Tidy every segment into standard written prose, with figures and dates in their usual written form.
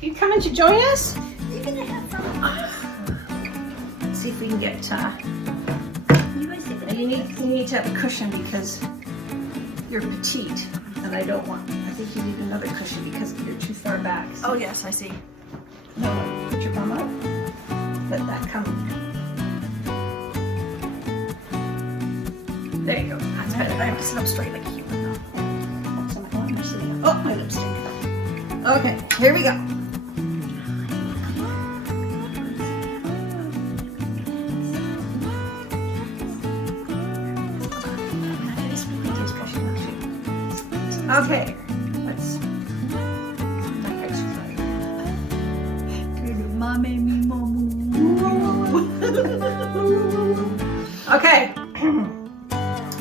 You coming to join us? You're gonna have fun. Let's see if we can get. You guys sit with You me? need to have a cushion because you're petite, and I don't want. I think you need another cushion because you're too far back. Oh yes, I see. No, put your bum out. Let that come. There you go. That's better. I have to sit up straight like a human now. Oh, my lipstick. Okay, here we go. Okay, let's exercise. Okay.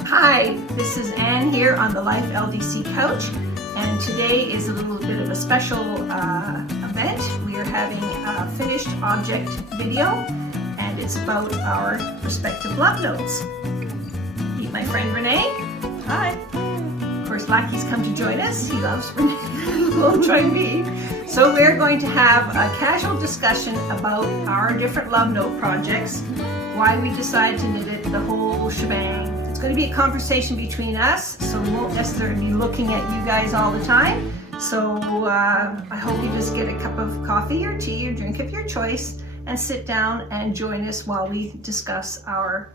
Hi, this is Anne here on the Life LDC couch, and today is a little bit of a special event. We are having a finished object video, and it's about our respective love notes. Meet my friend Renee. Hi. Of course, Lackey's come to join us. He loves Renee. Will join me. So we're going to have a casual discussion about our different love note projects, why we decided to knit it, the whole shebang. It's going to be a conversation between us, so we won't necessarily be looking at you guys all the time. So I hope you just get a cup of coffee or tea or drink of your choice and sit down and join us while we discuss our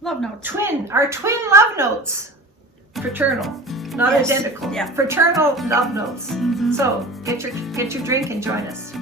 Love notes. twin love notes. Fraternal, not Yes. identical. Yeah. Fraternal love notes. So get your drink and join us.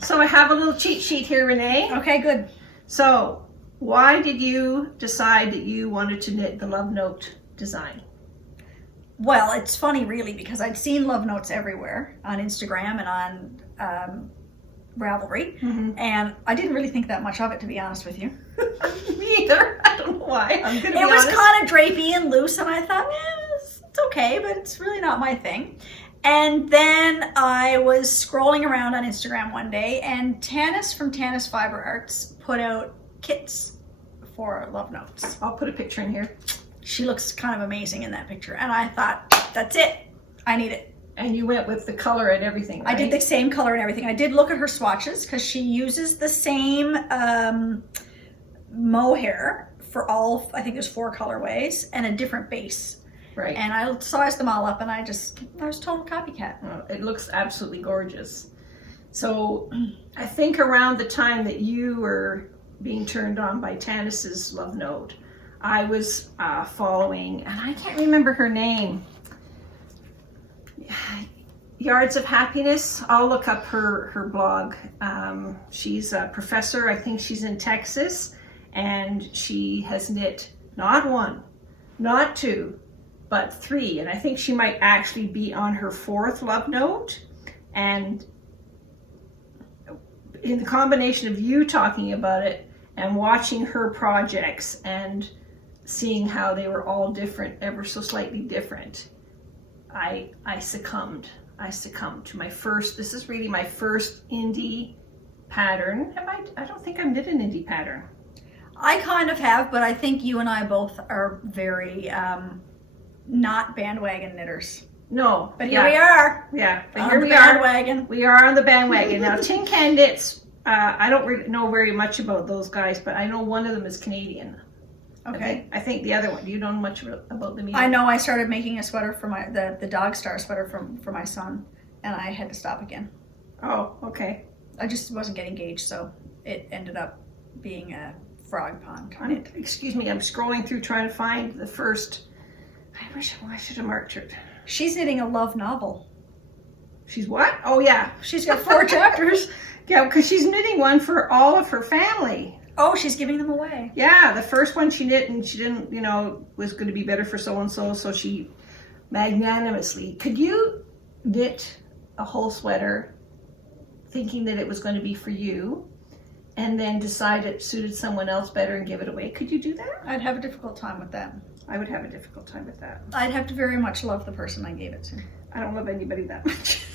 So I have a little cheat sheet here, Renee. Okay, good. So why did you decide that you wanted to knit the love note design? Well, it's funny really because I'd seen love notes everywhere on Instagram and on Ravelry, and I didn't really think that much of it, to be honest with you. Me either. I don't know why. I'm gonna be It was honest. kind of drapey and loose, and I thought, it's okay, but it's really not my thing. And then I was scrolling around on Instagram one day, and Tanis from Tanis Fiber Arts put out kits for love notes. I'll put a picture in here. She looks kind of amazing in that picture, and I thought, that's it. I need it. And you went with the color and everything, right? I did the same color and everything. I did look at her swatches because she uses the same mohair for all, I think there's 4 colorways, and a different base. Right. And I sized them all up, and I was total copycat. Oh, it looks absolutely gorgeous. So I think around the time that you were being turned on by Tanis's love note, I was following, and I can't remember her name. Yards of Happiness. I'll look up her blog. She's a professor. I think she's in Texas, and she has knit not 1, not 2, but 3, and I think she might actually be on her 4th love note. And in the combination of you talking about it and watching her projects and seeing how they were all different, ever so slightly different, I succumbed to my first. This is really my first indie pattern. I don't think I've knit an indie pattern. I kind of have, but I think you and I both are very not bandwagon knitters. No, But here we are. Yeah, but On here the we are. bandwagon. We are on the bandwagon now. Tin Can Knits. I don't really know very much about those guys, but I know one of them is Canadian. Okay. I think the other one. Do you know much about them either? I know I started making a sweater for the dog star sweater for my son, and I had to stop again. Oh, okay. I just wasn't getting engaged, so it ended up being a frog pond. Excuse me. I'm scrolling through trying to find the first. I should have marked it. She's knitting a love novel. She's what? Oh yeah. She's got 4 chapters. Yeah, because she's knitting one for all of her family. Oh, she's giving them away. Yeah, the first one she knit, and she didn't, was going to be better for so-and-so, so she magnanimously. Could you knit a whole sweater thinking that it was going to be for you, and then decide it suited someone else better and give it away. Could you do that? I'd have a difficult time with that. I would have a difficult time with that. I'd have to very much love the person I gave it to. I don't love anybody that much.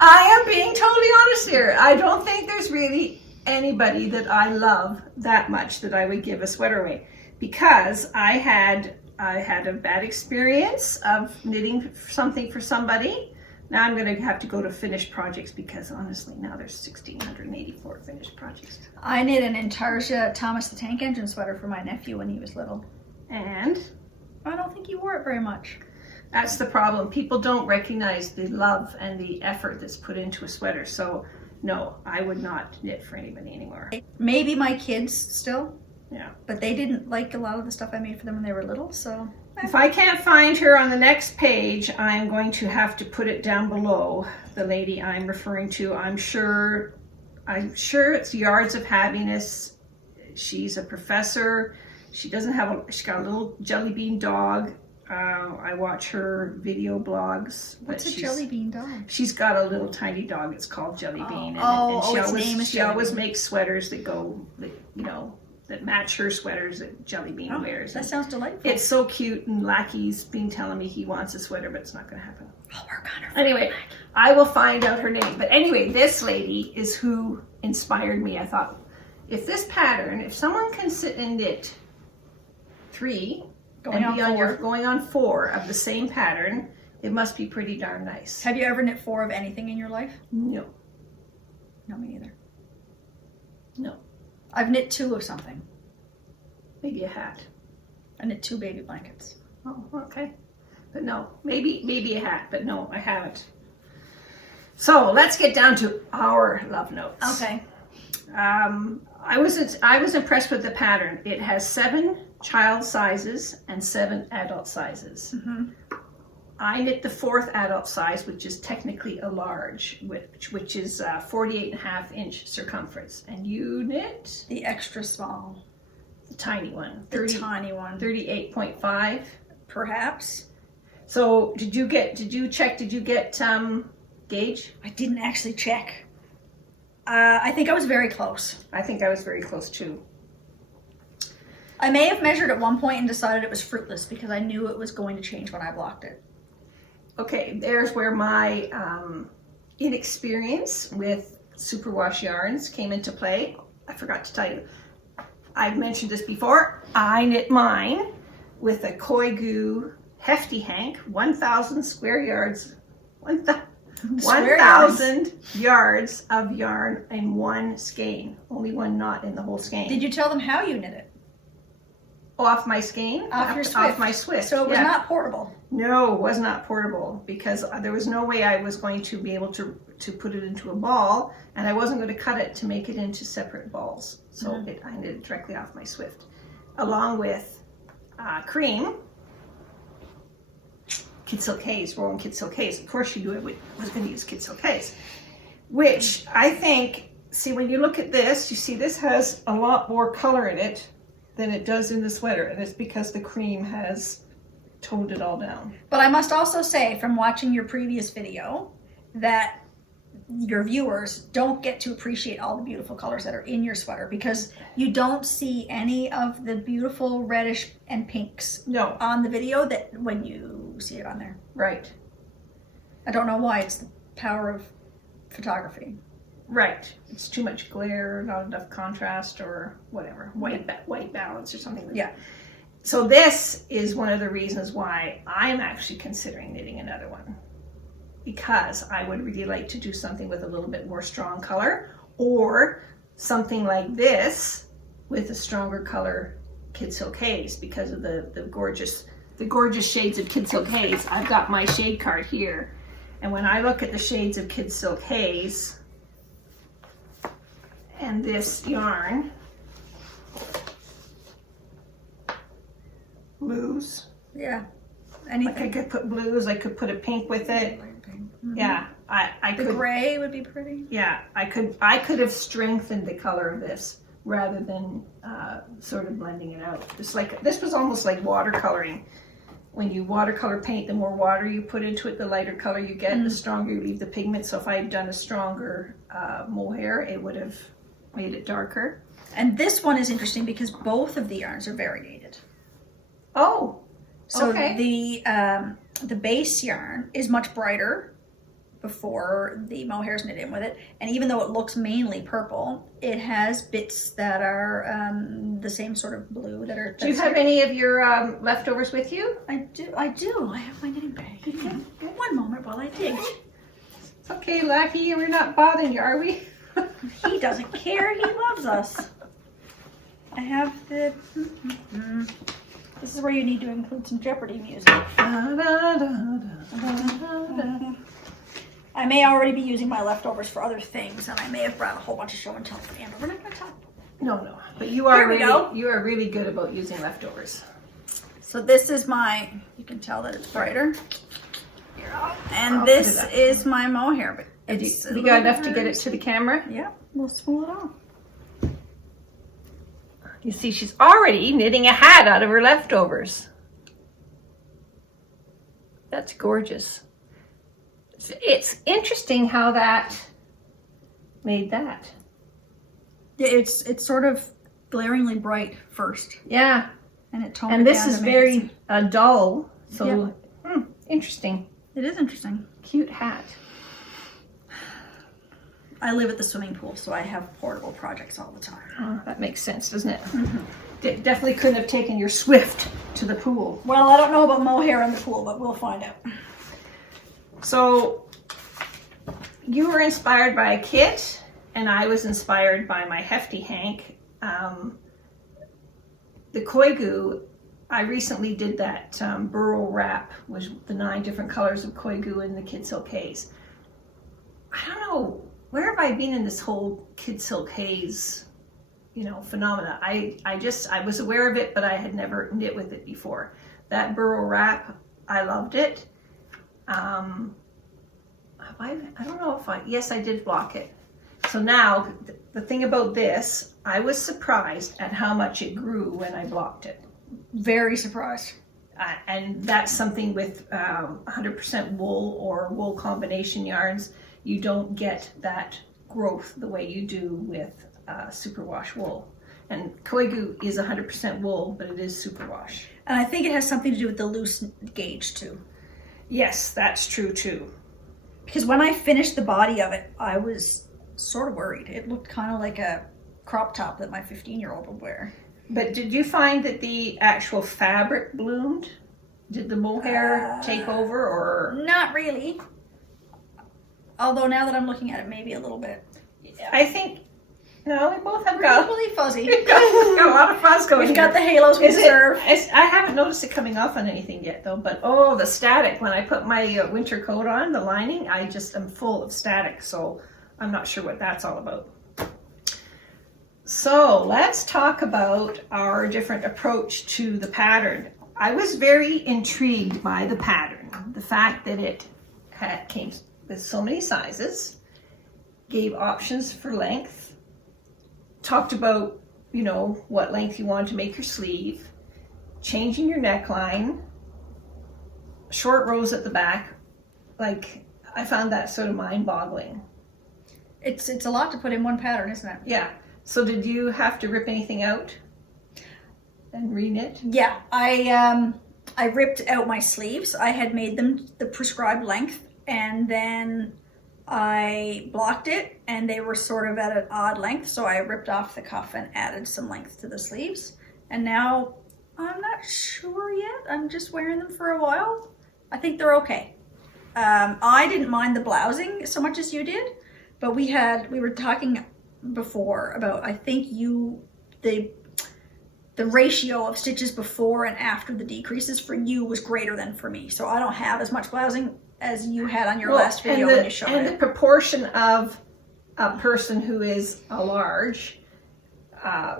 I am being totally honest here. I don't think there's really anybody that I love that much that I would give a sweater away, because I had a bad experience of knitting something for somebody. Now I'm going to have to go to finished projects, because honestly now there's 1,684 finished projects. I knit an Intarsia Thomas the Tank Engine sweater for my nephew when he was little. And I don't think he wore it very much. that's the problem. People don't recognize the love and the effort that's put into a sweater. So no, I would not knit for anybody anymore. Maybe my kids still, Yeah. but they didn't like a lot of the stuff I made for them when they were little, so. If I can't find her on the next page, I'm going to have to put it down below, the lady I'm referring to. I'm sure it's Yards of Happiness. She's a professor. She doesn't have she's got a little jelly bean dog. I watch her video blogs. What's a jelly bean dog? She's got a little tiny dog. It's called Jelly Bean. She always makes sweaters that go, that match her sweaters that Jelly Bean wears. That sounds delightful. It's so cute, and Lackey's been telling me he wants a sweater, but it's not going to happen. I'll work on her. Anyway, I will find out her name. But anyway, this lady is who inspired me. I thought, if someone can sit and knit 3 going on 4 of the same pattern, it must be pretty darn nice. Have you ever knit 4 of anything in your life? No. No, me neither. No. I've knit 2 of something. Maybe a hat. I knit 2 baby blankets. Oh, okay. But no, maybe a hat, but no, I haven't. So let's get down to our love notes. Okay. I was impressed with the pattern. It has 7 child sizes and 7 adult sizes. Mm-hmm. I knit the 4th adult size, which is technically a large, which is 48.5-inch circumference. And you knit the extra small, the tiny one, tiny one, 38.5, perhaps. So did you get gauge? I didn't actually check. I think I was very close. I think I was very close too. I may have measured at one point and decided it was fruitless because I knew it was going to change when I blocked it. Okay, there's where my inexperience with superwash yarns came into play. I forgot to tell you. I've mentioned this before. I knit mine with a Koigu Hefty Hank, 1,000 square yards, 1,000 yards of yarn in one skein. Only one knot in the whole skein. Did you tell them how you knit it? Off my skein? Off your Swift. Off my Swift. So it was not portable? No, it was not portable, because there was no way I was going to be able to put it into a ball, and I wasn't going to cut it to make it into separate balls. So I knit it directly off my Swift, along with cream, Kid Silk Haze, Rolling Kid Silk Haze. Of course you knew I was going to use Kid Silk Haze, which I think, see, when you look at this, you see this has a lot more color in it than it does in the sweater, and it's because the cream has toned it all down. But I must also say, from watching your previous video, that your viewers don't get to appreciate all the beautiful colors that are in your sweater, because you don't see any of the beautiful reddish and pinks on the video that when you see it on there. Right. I don't know why. It's the power of photography. Right. It's too much glare, not enough contrast, or whatever. White balance or something like that. So this is one of the reasons why I'm actually considering knitting another one, because I would really like to do something with a little bit more strong color, or something like this with a stronger color Kid Silk Haze, because of the gorgeous shades of Kid Silk Haze. I've got my shade card here, and when I look at the shades of Kid Silk Haze and this yarn, blues. Yeah. Anything. Like I could put blues, I could put a pink with it. Mm-hmm. Yeah, I could. The gray would be pretty. Yeah, I could have strengthened the color of this rather than sort of blending it out. It's like, this was almost like watercoloring when you watercolor paint, the more water you put into it, the lighter color you get, the stronger you leave the pigment. So if I had done a stronger mohair, it would have made it darker. And this one is interesting because both of the yarns are variegated. Oh, so okay. The base yarn is much brighter before the mohair is knit in with it, and even though it looks mainly purple, it has bits that are the same sort of blue that are. Do you have any of your leftovers with you? I do. I have my knitting bag. One moment while I dig. It's okay, Lackey. We're not bothering you, are we? He doesn't care. He loves us. I have the. This is where you need to include some Jeopardy music. I may already be using my leftovers for other things, and I may have brought a whole bunch of show and tell. And we're not going to talk. No. But you are really good about using leftovers. So this is my. You can tell that it's brighter. And this is my mohair. But you got enough to get it to the camera? Yeah, we'll spool it off. You see, she's already knitting a hat out of her leftovers. That's gorgeous. It's interesting how that made that. Yeah, it's sort of glaringly bright first. Yeah. And it toned and it this down is to make very dull. So interesting. It is interesting. Cute hat. I live at the swimming pool, so I have portable projects all the time. Oh, that makes sense, doesn't it? Definitely couldn't have taken your Swift to the pool. Well, I don't know about mohair in the pool, but we'll find out. So you were inspired by a kit, and I was inspired by my hefty Hank. The Koigu, I recently did that burl wrap, which the 9 different colors of Koigu in the Kid Silk Haze. I don't know, where have I been in this whole Kid Silk Haze, phenomena? I was aware of it, but I had never knit with it before. That burl wrap, I loved it. I don't know if yes, I did block it. So now, the thing about this, I was surprised at how much it grew when I blocked it. Very surprised. And that's something with 100% wool or wool combination yarns. You don't get that growth the way you do with superwash wool. And Koigu is 100% wool, but it is superwash. And I think it has something to do with the loose gauge too. Yes, that's true too. Because when I finished the body of it, I was sort of worried. It looked kind of like a crop top that my 15-year-old would wear. But did you find that the actual fabric bloomed? Did the mohair take over, or? Not really. Although now that I'm looking at it, maybe a little bit. I think, no, we both have really fuzzy. We've got a lot of fuzz going. We've got the halos we deserve. I haven't noticed it coming off on anything yet, though. But the static. When I put my winter coat on, the lining, I just am full of static. So I'm not sure what that's all about. So let's talk about our different approach to the pattern. I was very intrigued by the pattern. The fact that it came with so many sizes, gave options for length, talked about, what length you wanted to make your sleeve, changing your neckline, short rows at the back. Like, I found that sort of mind-boggling. It's a lot to put in one pattern, isn't it? Yeah. So did you have to rip anything out and reknit? Yeah, I ripped out my sleeves. I had made them the prescribed length, and then I blocked it, and they were sort of at an odd length, so I ripped off the cuff and added some length to the sleeves. And now I'm not sure yet. I'm just wearing them for a while. I think they're okay. I didn't mind the blousing so much as you did, but we were talking before about, I think the ratio of stitches before and after the decreases for you was greater than for me. So I don't have as much blousing as you had on your last video when you showed it. And the proportion of a person who is a large,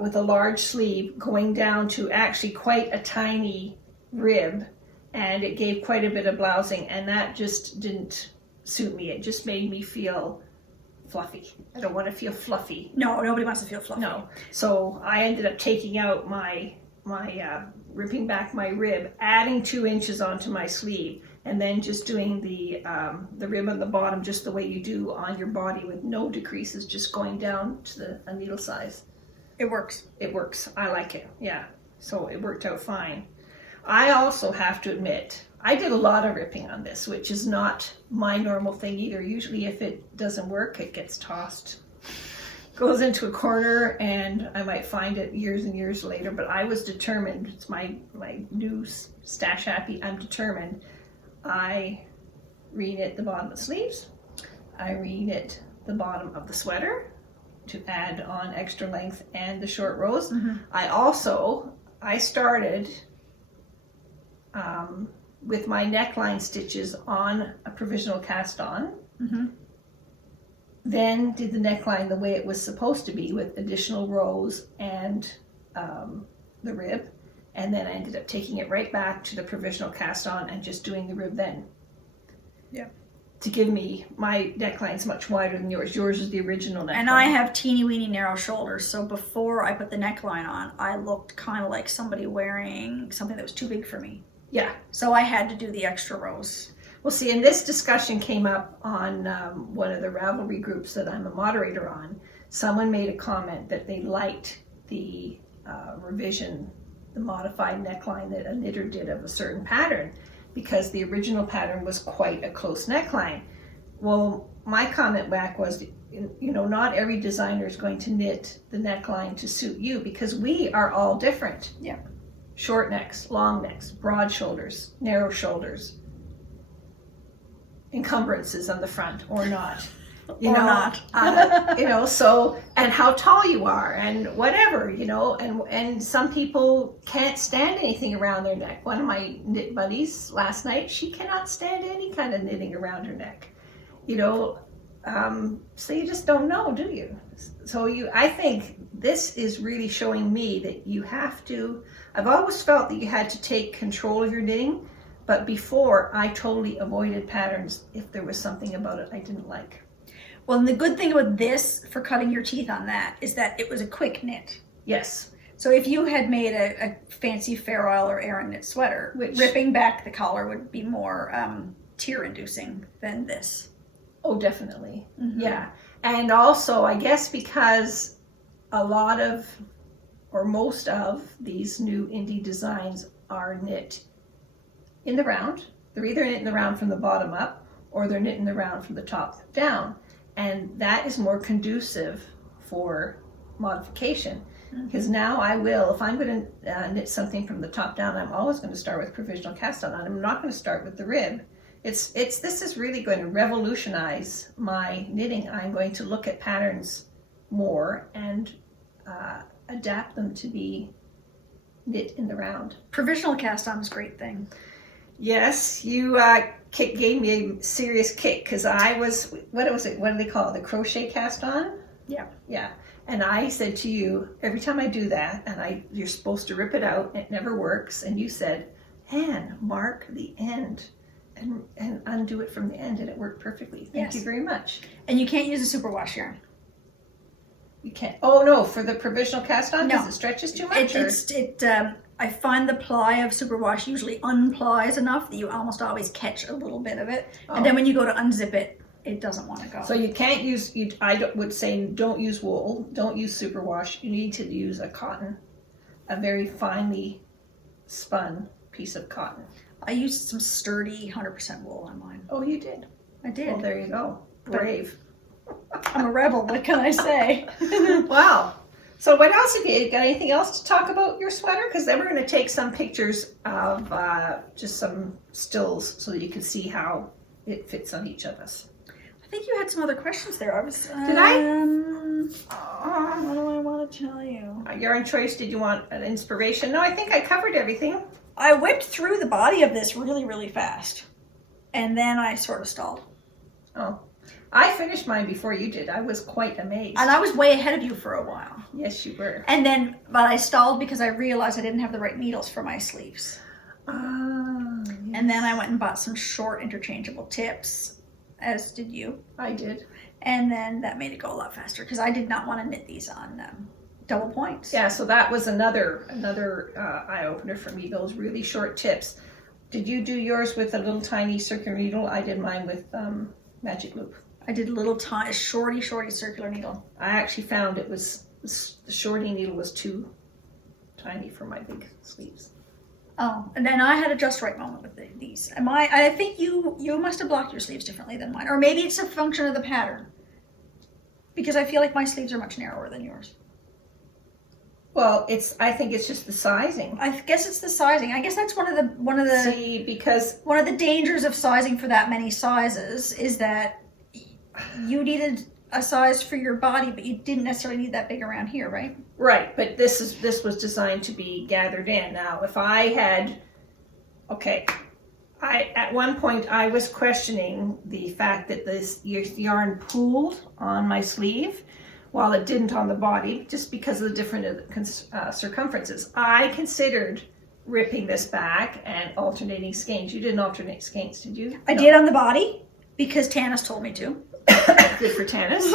with a large sleeve going down to actually quite a tiny rib, and it gave quite a bit of blousing, and that just didn't suit me. It just made me feel fluffy. I don't want to feel fluffy. No, nobody wants to feel fluffy. No. So I ended up taking out my ripping back my rib, adding 2 inches onto my sleeve, and then just doing the rib on the bottom just the way you do on your body with no decreases, just going down to a needle size. It works. It works. I like it. Yeah. So it worked out fine. I also have to admit, I did a lot of ripping on this, which is not my normal thing either. Usually if it doesn't work, it gets tossed, goes into a corner, and I might find it years and years later. But I was determined. It's my new stash happy. I'm determined. I reknit the bottom of the sleeves. I reknit the bottom of the sweater to add on extra length and the short rows. Mm-hmm. I started with my neckline stitches on a provisional cast on. Mm-hmm. Then did the neckline the way it was supposed to be with additional rows and the rib. And then I ended up taking it right back to the provisional cast on and just doing the rib then. Yeah. To give me, my neckline's much wider than yours. Yours is the original neckline. And I have teeny weeny narrow shoulders, so before I put the neckline on, I looked kind of like somebody wearing something that was too big for me. Yeah. So I had to do the extra rows. Well, see, and this discussion came up on one of the Ravelry groups that I'm a moderator on. Someone made a comment that they liked the revision, the modified neckline that a knitter did of a certain pattern, because the original pattern was quite a close neckline. Well, my comment back was, not every designer is going to knit the neckline to suit you, because we are all different. Yeah. Short necks, long necks, broad shoulders, narrow shoulders, encumbrances on the front or not. So, and how tall you are and whatever, and some people can't stand anything around their neck. One of my knit buddies last night, she cannot stand any kind of knitting around her neck, so you just don't know, do you? So I think this is really showing me that you have to, I've always felt that you had to take control of your knitting, but before I totally avoided patterns if there was something about it I didn't like. Well, and the good thing about this, for cutting your teeth on that, is that it was a quick knit. Yes. So if you had made a fancy Fair Isle or Aran knit sweater, ripping back the collar would be more tear-inducing than this. Oh, definitely. Mm-hmm. Yeah. And also, I guess because a lot of, or most of these new indie designs are knit in the round. They're either knit in the round from the bottom up, or they're knit in the round from the top down. And that is more conducive for modification. Because now I will, if I'm going to knit something from the top down, I'm always going to start with provisional cast on. I'm not going to start with the rib. This is really going to revolutionize my knitting. I'm going to look at patterns more and adapt them to be knit in the round. Provisional cast on is a great thing. Yes, you gave me a serious kick, because I was, what do they call it, the crochet cast on? Yeah. Yeah. And I said to you, every time I do that, and you're supposed to rip it out, it never works. And you said, Anne, mark the end and undo it from the end, and it worked perfectly. Thank you very much. And you can't use a superwash yarn. You can't. Oh no, for the provisional cast on, because it stretches too much. I find the ply of superwash usually unplies enough that you almost always catch a little bit of it, and then when you go to unzip it, it doesn't want to go. So you can't use. I would say don't use wool. Don't use superwash. You need to use a cotton, a very finely spun piece of cotton. I used some sturdy 100% wool on mine. Oh, you did? I did. Well, there you go. Brave. I'm a rebel. What can I say? Wow. So what else have you got? Anything else to talk about your sweater? Because then we're going to take some pictures of just some stills so that you can see how it fits on each of us. I think you had some other questions there. Did I? What do I want to tell you? Yarn choice. Did you want an inspiration? No, I think I covered everything. I whipped through the body of this really, really fast, and then I sort of stalled. Oh. I finished mine before you did. I was quite amazed. And I was way ahead of you for a while. Yes, you were. But I stalled because I realized I didn't have the right needles for my sleeves. Yes. And then I went and bought some short interchangeable tips, as did you. I did. And then that made it go a lot faster, because I did not want to knit these on double points. Yeah, so that was another eye-opener for me, those really short tips. Did you do yours with a little tiny circular needle? I did mine with magic loop. I did a little tiny, shorty circular needle. I actually found the shorty needle was too tiny for my big sleeves. Oh, and then I had a just right moment with these. I think you must have blocked your sleeves differently than mine. Or maybe it's a function of the pattern. Because I feel like my sleeves are much narrower than yours. Well, I think it's just the sizing. I guess it's the sizing. I guess that's one of the dangers of sizing for that many sizes is that you needed a size for your body, but you didn't necessarily need that big around here, right? Right, but this was designed to be gathered in. Now, if I had, at one point I was questioning the fact that this yarn pooled on my sleeve while it didn't on the body, just because of the different circumferences. I considered ripping this back and alternating skeins. You didn't alternate skeins, did you? I did on the body because Tanis told me to. Good for Tanis.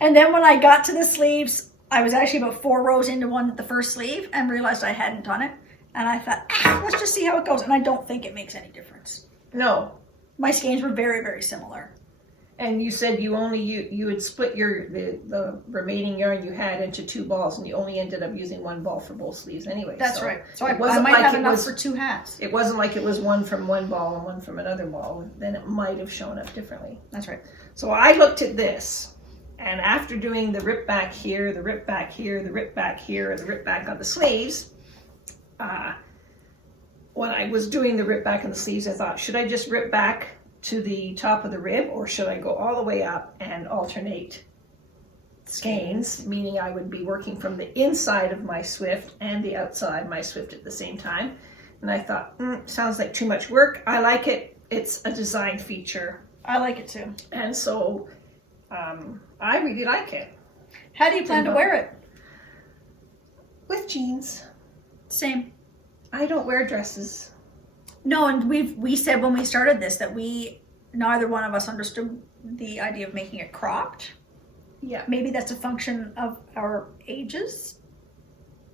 And then when I got to the sleeves, I was actually about 4 rows into the first sleeve and realized I hadn't done it. And I thought, let's just see how it goes. And I don't think it makes any difference. No. My skeins were very, very similar. And you said you had split the remaining yarn you had into 2 balls, and you only ended up using 1 ball for both sleeves anyway. That's right. So I might have enough for 2 hats. It wasn't like it was one from one ball and one from another ball. Then it might have shown up differently. That's right. So I looked at this, and after doing the rip back here, the rip back here, the rip back here, the rip back on the sleeves, when I was doing the rip back on the sleeves, I thought, should I just rip back to the top of the rib, or should I go all the way up and alternate skeins, meaning I would be working from the inside of my swift and the outside of my swift at the same time? And I thought, sounds like too much work. I like it. It's a design feature. I like it too. And so I really like it. How do you plan to wear it? With jeans. Same. I don't wear dresses. No, and we said when we started this that neither one of us understood the idea of making it cropped. Yeah. Maybe that's a function of our ages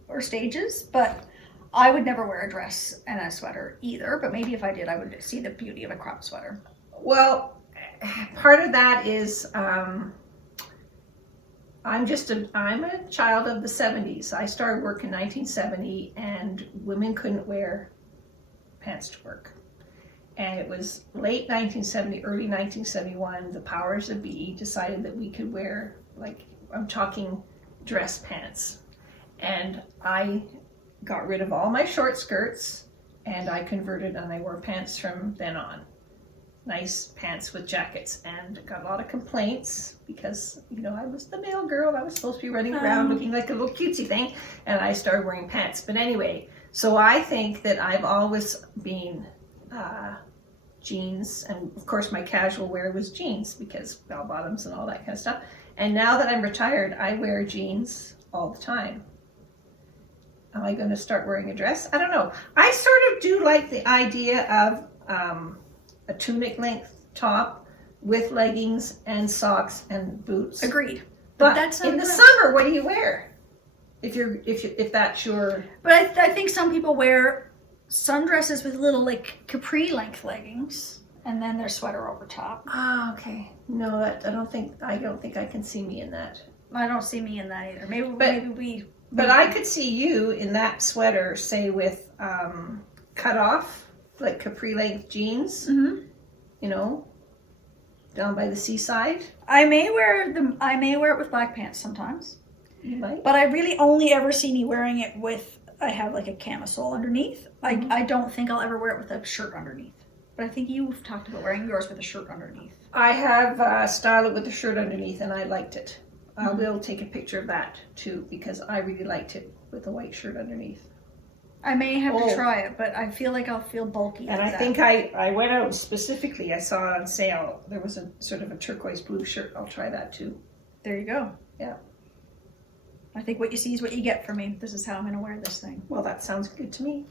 or stages, but I would never wear a dress and a sweater either, but maybe if I did, I would see the beauty of a cropped sweater. Well, part of that is I'm a child of the 70s. I started work in 1970, and women couldn't wear pants to work. And it was late 1970, early 1971, the powers that be decided that we could wear, I'm talking dress pants. And I got rid of all my short skirts, and I converted, and I wore pants from then on. Nice pants with jackets, and got a lot of complaints because, I was the male girl. I was supposed to be running around looking like a little cutesy thing, and I started wearing pants. But anyway, so I think that I've always been jeans, and of course my casual wear was jeans because bell bottoms and all that kind of stuff. And now that I'm retired, I wear jeans all the time. Am I going to start wearing a dress? I don't know. I sort of do like the idea of a tunic length top with leggings and socks and boots. Agreed. But that's in the summer, what do you wear? If that's your... But I think some people wear sundresses with little capri length leggings and then their sweater over top. Ah, okay. No, I don't think I can see me in that. I don't see me in that either. But I could see you in that sweater, say with cut off, like capri length jeans, down by the seaside. I may wear it with black pants sometimes. You might. But I really only ever see me wearing it with, I have a camisole underneath. Mm-hmm. I don't think I'll ever wear it with a shirt underneath. But I think you've talked about wearing yours with a shirt underneath. I have styled it with a shirt underneath, and I liked it. I will take a picture of that too, because I really liked it with a white shirt underneath. I may have to try it, but I feel like I'll feel bulky. And I think I went out specifically, I saw on sale, there was a sort of a turquoise blue shirt. I'll try that too. There you go. Yeah. I think what you see is what you get from me. This is how I'm going to wear this thing. Well, that sounds good to me.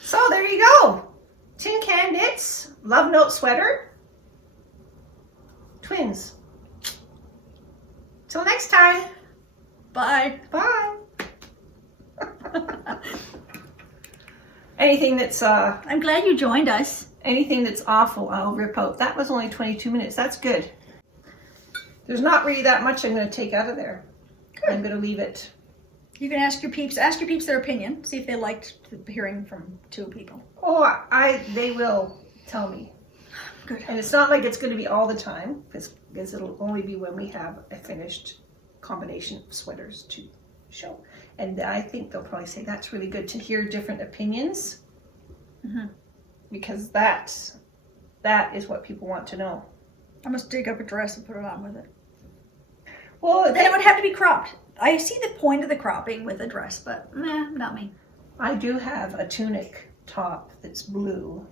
So there you go. Tin Can Knits, Love Note Sweater, twins. Till next time. Bye. Bye. Anything that's I'm glad you joined us. anything that's awful, I'll rip out. That was only 22 minutes. That's good. There's not really that much I'm going to take out of there. Good. I'm going to leave it. You can ask your peeps their opinion. See if they liked hearing from two people. Oh, they will tell me. Good. And it's not like it's going to be all the time, because it'll only be when we have a finished combination of sweaters to show. And I think they'll probably say that's really good to hear different opinions, because that is what people want to know. I must dig up a dress and put it on with it. Well, Then it would have to be cropped. I see the point of the cropping with a dress, but nah, not me. I do have a tunic top that's blue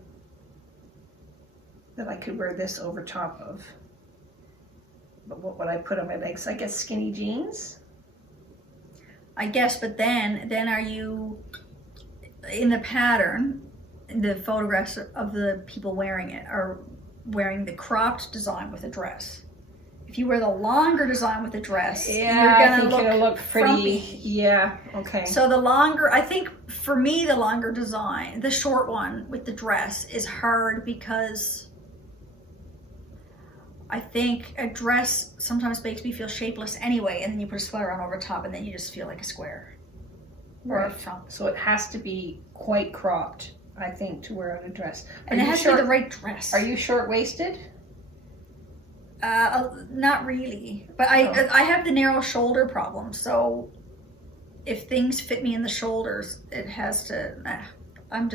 that I could wear this over top of. But what would I put on my legs? I guess skinny jeans. I guess, but then are you in the pattern? The photographs of the people wearing it are wearing the cropped design with a dress. If you wear the longer design with a dress, you're gonna look pretty. frumpy. Yeah. Okay. So the longer, I think for me, the longer design, the short one with the dress is hard because I think a dress sometimes makes me feel shapeless anyway, and then you put a sweater on over top, and then you just feel like a square or a front. So it has to be quite cropped, I think, to wear on a dress. And it has to be the right dress. Are you short-waisted? Not really, but I have the narrow shoulder problem. So if things fit me in the shoulders, it has to. I'm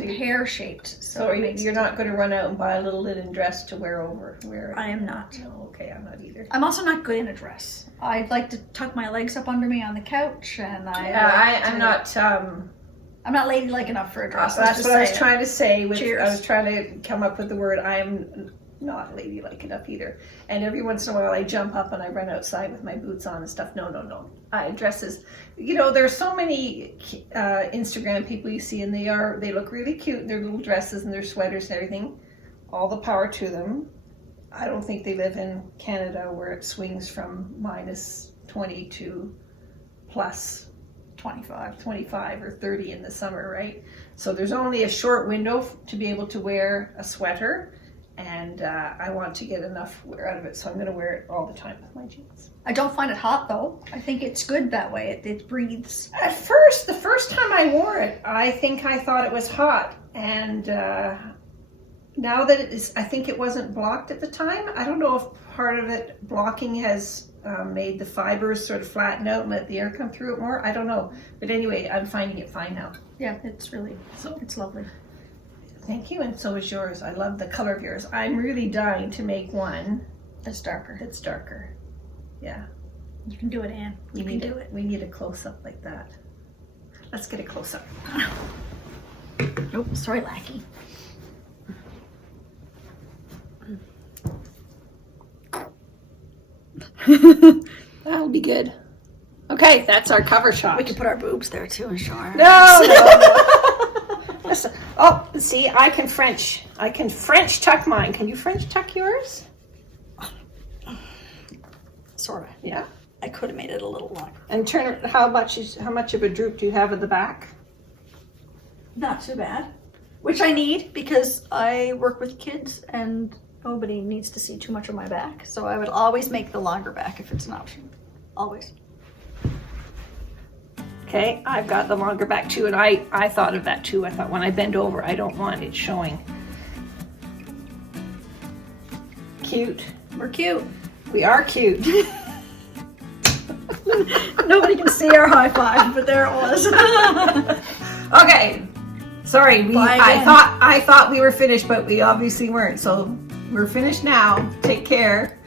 pear shaped. So you're not going to run out and buy a little linen dress to wear over. I am not. No, okay, I'm not either. I'm also not good in a dress. I like to tuck my legs up under me on the couch, and I'm not. I'm not ladylike enough for a dress. That's what I was trying to say. Cheers. I was trying to come up with the word. I'm not ladylike enough either. And every once in a while I jump up and I run outside with my boots on and stuff. No. Dresses. You know, there's so many Instagram people you see, and they look really cute in their little dresses and their sweaters and everything. All the power to them. I don't think they live in Canada where it swings from -20 to plus 25 or 30 in the summer, right? So there's only a short window to be able to wear a sweater, and I want to get enough wear out of it, so I'm going to wear it all the time with my jeans. I don't find it hot though. I think it's good that way. It breathes. At first, the first time I wore it, I think I thought it was hot, and now that it is, I think it wasn't blocked at the time. I don't know if part of it blocking has made the fibers sort of flatten out and let the air come through it more. I don't know, but anyway, I'm finding it fine now. Yeah, it's lovely. Thank you, and so is yours. I love the color of yours. I'm really dying to make one that's darker. Yeah. You can do it, Anne. You can do it. We need a close-up like that. Let's get a close-up. Nope, sorry, Lackey. That'll be good. Okay, that's our cover shot. We can put our boobs there too and show our... No. Listen. Oh, see, I can French tuck mine. Can you French tuck yours? Sort of. Yeah. I could have made it a little longer. And turn it. How much of a droop do you have at the back? Not too bad. Which I need because I work with kids and nobody needs to see too much of my back. So I would always make the longer back if it's an option. Always. Okay, I've got the longer back too, and I thought of that too. I thought when I bend over, I don't want it showing. Cute. We're cute. We are cute. Nobody can see our high five, but there it was. Okay. Sorry, I thought we were finished, but we obviously weren't. So we're finished now. Take care.